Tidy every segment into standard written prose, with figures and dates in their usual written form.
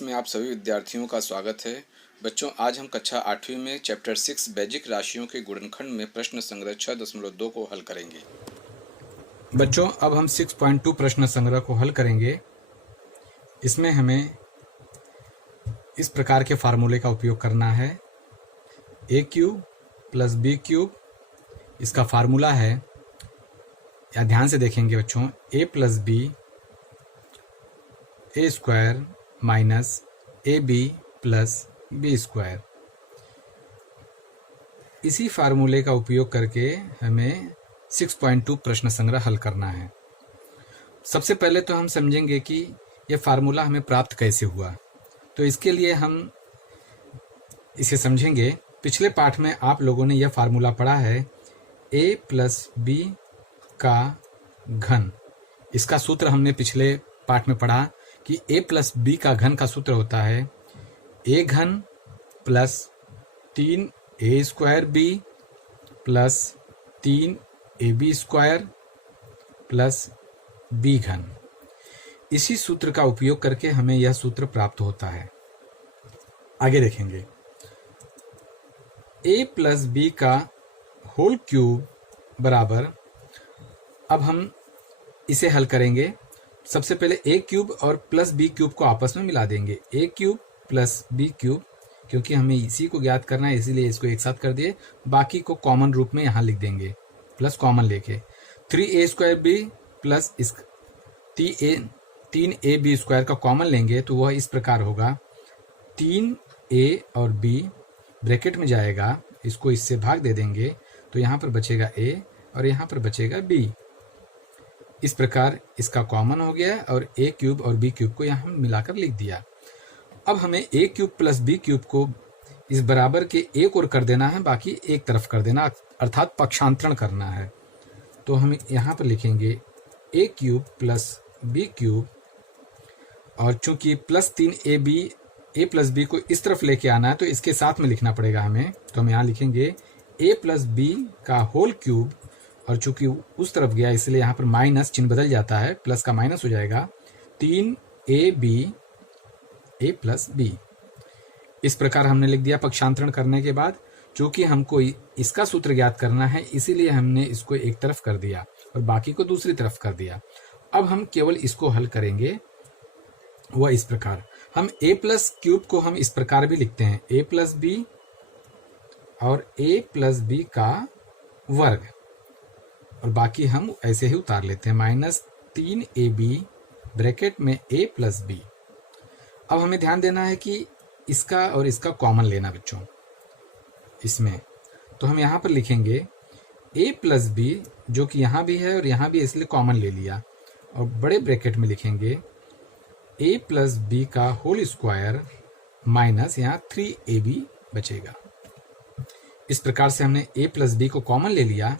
Class में आप सभी विद्यार्थियों का स्वागत है। बच्चों, आज हम कक्षा 8वीं में चैप्टर 6 बेजिक राशियों के गुणनखंड में प्रश्न संग्रह 6.2 को हल करेंगे। बच्चों, अब हम 6.2 प्रश्न संग्रह को हल करेंगे। इसमें हमें इस प्रकार के फार्मूले का उपयोग करना है। A cube plus B cube, इसका फार्मूला है, या ध्यान से देखेंगे बच्चों, A plus B A square minus A B plus B square. इसी फार्मूले का उपयोग करके हमें 6.2 प्रश्न संग्रह हल करना है। सबसे पहले तो हम समझेंगे कि यह फार्मूला हमें प्राप्त कैसे हुआ। तो इसके लिए हम इसे समझेंगे। पिछले पाठ में आप लोगों ने यह फार्मूला पढ़ा है, a प्लस बी का घन। इसका सूत्र हमने पिछले पाठ में पढ़ा कि a प्लस बी का घन का सूत्र होता है a घन plus 3a square B plus 3ab square plus b घन। इसी सूत्र का उपयोग करके हमें यह सूत्र प्राप्त होता है। आगे देखेंगे, a प्लस बी का होल क्यूब बराबर, अब हम इसे हल करेंगे। सबसे पहले ए क्यूब और प्लस बी क्यूब को आपस में मिला देंगे, ए क्यूब प्लस बी क्यूब, क्योंकि हमें इसी को ज्ञात करना है इसीलिए इसको एक साथ कर दिए। बाकी को कॉमन रूप में यहाँ लिख देंगे, प्लस कॉमन लेके 3a स्क्वायर बी प्लस इस 3ab स्क्वायर का कॉमन लेंगे तो वह इस प्रकार होगा, 3a और b ब्रैकेट में जाएगा, इसको इससे भाग दे देंगे तो यहाँ पर बचेगा a और यहाँ पर बचेगा b। इस प्रकार इसका कॉमन हो गया और a क्यूब और b क्यूब को यहाँ मिलाकर लिख दिया। अब हमें a cube plus b cube को इस बराबर के एक और कर देना है, बाकी एक तरफ कर देना, अर्थात पक्षांतरण करना है। तो हम यहाँ पर लिखेंगे a cube plus b cube, और चूंकि plus 3ab a plus b को इस तरफ लेके आना है तो इसके साथ में लिखना पड़ेगा हमें। तो हम यहाँ लिखेंगे a प्लस b का होल क्यूब, और चूंकि उस तरफ गया इसलिए यहाँ पर माइनस चिन्ह बदल जाता है, प्लस का माइनस हो जाएगा, 3ab a प्लस b। इस प्रकार हमने लिख दिया। पक्षांतरण करने के बाद चूंकि हमको इसका सूत्र ज्ञात करना है इसीलिए हमने इसको एक तरफ कर दिया और बाकी को दूसरी तरफ कर दिया। अब हम केवल इसको हल करेंगे, वह इस प्रकार। हम a प्लस क्यूब को हम इस प्रकार भी लिखते हैं, a प्लस बी और a प्लस बी का वर्ग, और बाकी हम ऐसे ही उतार लेते हैं, माइनस 3ab ब्रैकेट में a प्लस बी। अब हमें ध्यान देना है कि इसका और इसका कॉमन लेना बच्चों इसमें। तो हम यहाँ पर लिखेंगे a प्लस बी, जो कि यहाँ भी है और यहाँ भी, इसलिए कॉमन ले लिया, और बड़े ब्रैकेट में लिखेंगे a प्लस बी का होल स्क्वायर माइनस यहाँ 3ab बचेगा। इस प्रकार से हमने a प्लस बी को कॉमन ले लिया।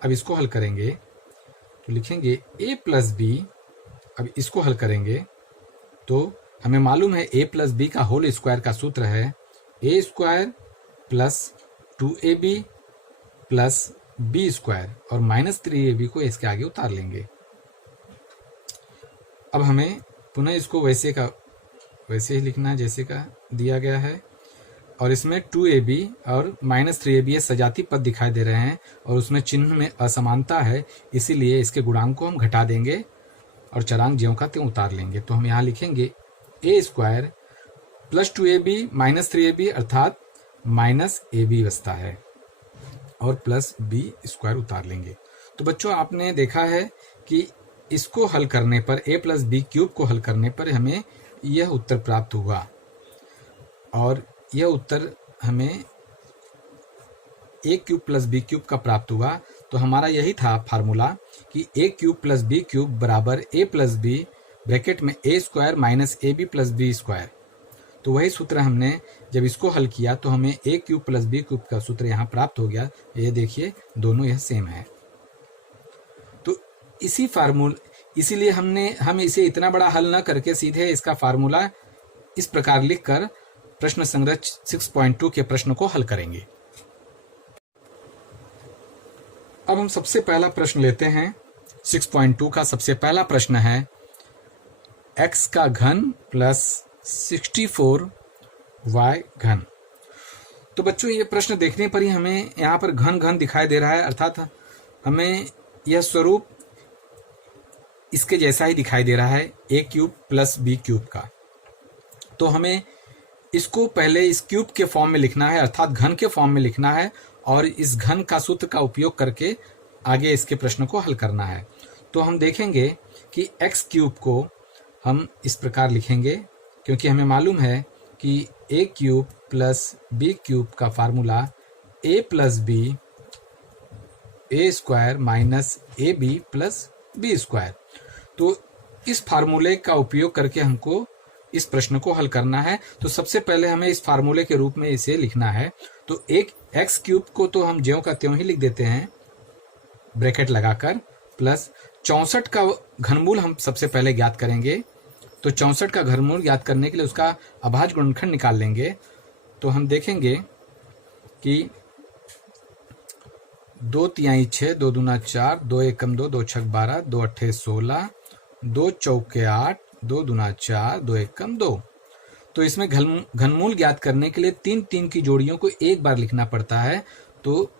अब इसको हल करेंगे तो लिखेंगे a प्लस बी। अब इसको हल करेंगे तो हमें मालूम है a प्लस बी का होल स्क्वायर का सूत्र है a square plus 2ab plus b square, और माइनस 3ab को इसके आगे उतार लेंगे। अब हमें पुनः इसको वैसे ही लिखना है जैसे का दिया गया है, और इसमें 2ab और माइनस 3ab ये सजाती पद दिखाई दे रहे हैं और उसमें चिन्ह में असमानता है, इसीलिए इसके गुणांक को हम घटा देंगे और चरांक ज्यों का त्यों उतार लेंगे। तो हम यहाँ लिखेंगे a square plus 2ab minus 3ab, अर्थात माइनस ab बचता है, और प्लस b स्क्वायर उतार लेंगे। तो बच्चों, आपने देखा है कि इसको हल करने पर, a प्लस बी क्यूब को हल करने पर हमें यह उत्तर प्राप्त हुआ, और यह उत्तर हमें a cube plus B cube का प्राप्त हुआ। तो हमारा यही था फार्मूला कि a cube plus B cube बराबर a प्लस बी ब्रैकेट में a square minus ab plus B square. तो वही सूत्र हमने जब इसको हल किया तो हमें a cube plus B cube का सूत्र यहाँ प्राप्त हो गया। ये देखिए, दोनों यह सेम है। तो इसीलिए हम इसे इतना बड़ा हल न करके सीधे इसका फार्मूला इस प्रकार लिखकर प्रश्न संग्रह 6.2 के प्रश्न को हल करेंगे। अब हम सबसे पहला प्रश्न लेते हैं। 6.2 का सबसे पहला प्रश्न है, x का घन प्लस 64y घन। तो बच्चों ये प्रश्न देखने पर ही हमें यहाँ पर घन घन दिखाई दे रहा है, अर्थात हमें यह स्वरूप इसके जैसा ही दिखाई दे रहा है a cube plus b cube का। तो हमें इसको पहले इस क्यूब के फॉर्म में लिखना है, अर्थात घन के फॉर्म में लिखना है, और इस घन का सूत्र का उपयोग करके आगे इसके प्रश्न को हल करना है। तो हम देखेंगे कि x क्यूब को हम इस प्रकार लिखेंगे, क्योंकि हमें मालूम है कि a cube plus b cube का formula a plus B A square minus A B plus B square. तो इस फार्मूले का उपयोग करके हमको इस प्रश्न को हल करना है। तो सबसे पहले हमें इस फार्मूले के रूप में इसे लिखना है। तो एक एक्स क्यूब को तो हम ज्यों का त्यों ही लिख देते हैं ब्रैकेट लगाकर, प्लस 64 का घनमूल हम सबसे पहले ज्ञात करेंगे। तो 64 का घनमूल ज्ञात करने के लिए उसका अभाज्य गुणनखंड निकाल लेंगे। तो हम देखेंगे कि 2 तिहाई 6, 2 दूना 4, 2 एकम 2, 2 छक 12, 2 अट्ठे 16, 2 चौके 8, 2 दूना 4, 2 एकम 2। तो इसमें घनमूल ज्ञात करने के लिए 3 3 की जोड़ियों को एक बार लिखना पड़ता है। तो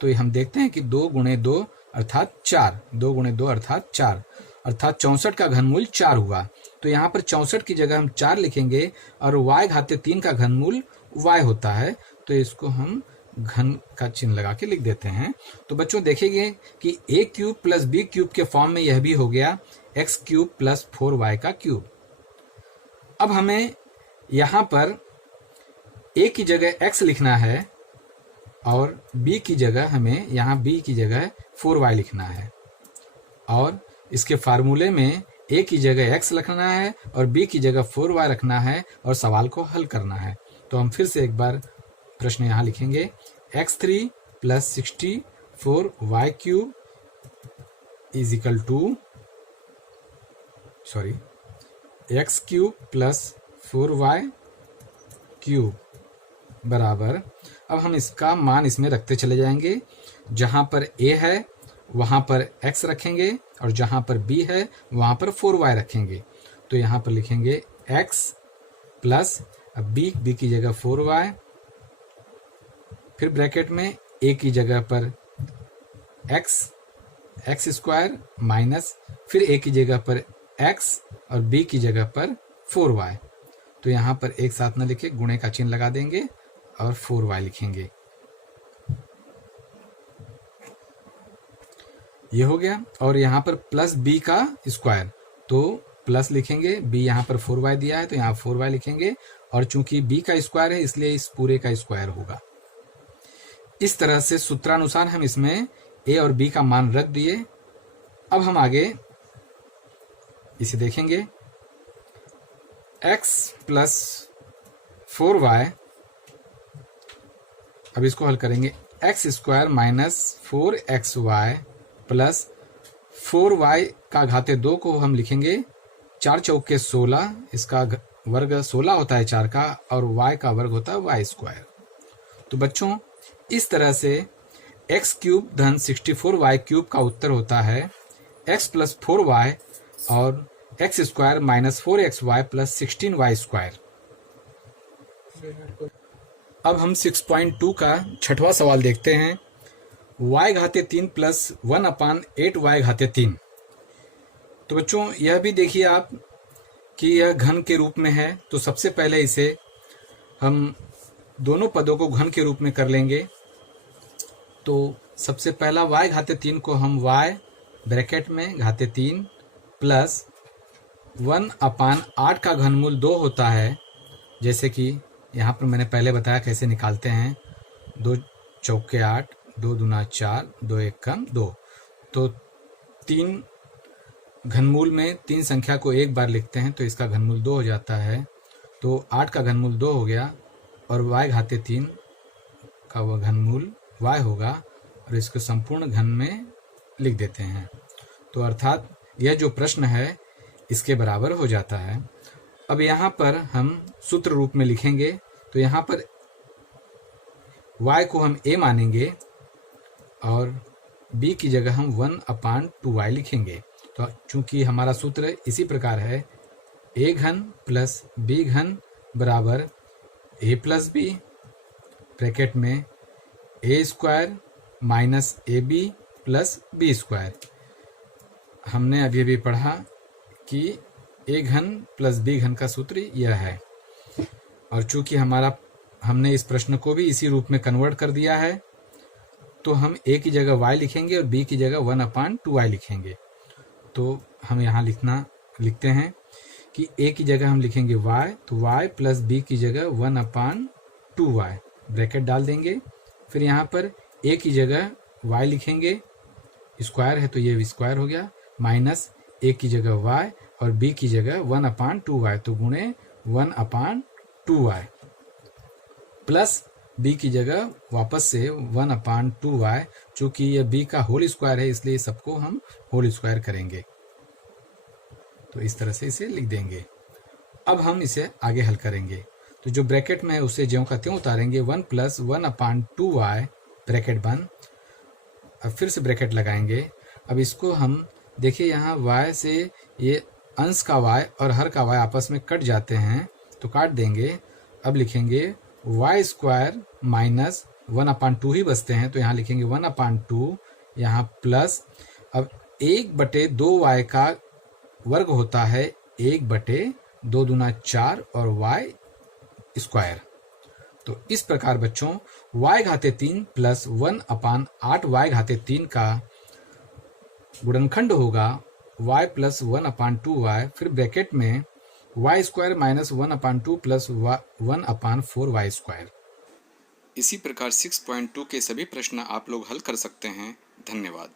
हम देखते हैं कि 2 गुणे 2 अर्थात 4, 2 गुणे 2 अर्थात 4, अर्थात 64 का घनमूल 4 हुआ। तो यहाँ पर 64 की जगह हम 4 लिखेंगे, और y घाते 3 का घनमूल y होता है। तो इसको हम घन का चिन्ह लगा के लिख देते हैं। तो बच्चों देखेंगे कि a cube plus b cube के फॉर्म में यह भी हो गया x क्यूब प्लस 4y का क्यूब। अब हमें यहाँ पर a की जगह x लिखना है, और b की जगह हमें यहाँ b की जगह 4y लिखना है, और इसके फार्मूले में a की जगह x रखना है और b की जगह 4y रखना है, और सवाल को हल करना है। तो हम फिर से एक बार प्रश्न यहाँ लिखेंगे, x3 plus 64y cube is equal to x cube plus 4y cube बराबर। अब हम इसका मान इसमें रखते चले जाएंगे। जहाँ पर a है वहाँ पर x रखेंगे, और जहाँ पर b है वहाँ पर 4y रखेंगे। तो यहाँ पर लिखेंगे x प्लस b की जगह 4y, फिर ब्रैकेट में a की जगह पर x स्क्वायर माइनस फिर a की जगह पर x और b की जगह पर 4y। तो यहाँ पर एक साथ न लिखे, गुणे का चिन्ह लगा देंगे और 4y लिखेंगे। ये हो गया। और यहाँ पर प्लस b का स्क्वायर, तो प्लस लिखेंगे, b यहाँ पर 4y दिया है तो यहाँ 4y लिखेंगे, और चूंकि b का स्क्वायर है इसलिए इस पूरे का स्क्वायर होगा। इस तरह से सूत्रानुसार हम इसमें a और b का मान रख दिए। अब हम आगे इसे देखेंगे, x प्लस 4y, अब इसको हल करेंगे, x square minus 4xy plus 4y का घाते 2 को हम लिखेंगे 4 चौके 16, इसका वर्ग 16 होता है 4 का, और y का वर्ग होता है y स्क्वायर। तो बच्चों इस तरह से x क्यूब धन 64y क्यूब का उत्तर होता है x प्लस 4y और x square minus 4xy plus 16y square. अब हम 6.2 का छठवां सवाल देखते हैं, y घाते 3 प्लस 1/8y घाते 3। तो बच्चों यह भी देखिए आप कि यह घन के रूप में है। तो सबसे पहले इसे हम दोनों पदों को घन के रूप में कर लेंगे। तो सबसे पहला y घाते 3 को हम y ब्रैकेट में घाते 3 प्लस 1/8 का घनमूल 2 होता है, जैसे कि यहाँ पर मैंने पहले बताया कैसे निकालते हैं, 2 चौके 8, 2 दूना 4, 2 एकम 2। तो 3 घनमूल में 3 संख्या को एक बार लिखते हैं तो इसका घनमूल 2 हो जाता है। तो 8 का घनमूल 2 हो गया, और y घाते 3 का वह घनमूल y होगा, और इसको संपूर्ण घन में लिख देते हैं। तो अर्थात यह जो प्रश्न है इसके बराबर हो जाता है। अब यहाँ पर हम सूत्र रूप में लिखेंगे। तो यहाँ पर y को हम a मानेंगे, और b की जगह हम 1/2y लिखेंगे। तो चूंकि हमारा सूत्र इसी प्रकार है, ए घन प्लस बी घन बराबर ए प्लस बी, ब्रैकेट में A square minus A B plus B square. हमने अभी अभी पढ़ा कि ए घन प्लस बी घन का सूत्र यह है, और चूंकि हमने इस प्रश्न को भी इसी रूप में कन्वर्ट कर दिया है, तो हम ए की जगह y लिखेंगे और b की जगह 1/2y लिखेंगे। तो हम यहाँ लिखते हैं कि a की जगह हम लिखेंगे y, तो y प्लस b की जगह 1/2y, ब्रैकेट डाल देंगे। फिर यहाँ पर a की जगह y लिखेंगे, स्क्वायर है तो ये स्क्वायर हो गया, माइनस a की जगह y और b की जगह 1/2y, तो गुणे 1/2y, प्लस b की जगह वापस से 1/2y, चूंकि यह b का होल स्क्वायर है इसलिए सबको हम होल स्क्वायर करेंगे। तो इस तरह से इसे लिख देंगे। अब हम इसे आगे हल करेंगे, तो जो ब्रैकेट में है उसे ज्यों का त्यों उतारेंगे। 1 + 1/2y ब्रैकेट बंद। अब फिर से ब्रैकेट लगाएंगे। अब इसको हम देखिए, यहाँ y से ये अंश का y और हर का y आपस में कट जाते हैं, तो काट देंगे। अब लिखेंगे y स्क्वायर माइनस 1/2 ही बचते हैं, तो यहाँ लिखेंगे 1/2, यहाँ प्लस। अब 1/2y का वर्ग होता है 1/2 दूना 4 और y स्क्वायर। तो इस प्रकार बच्चों y घाते 3 प्लस 1/8y घाते 3 का गुणनखंड होगा y प्लस 1/2y, फिर ब्रैकेट में y square minus 1/2 plus 1/4y square. इसी प्रकार 6.2 के सभी प्रश्न आप लोग हल कर सकते हैं। धन्यवाद।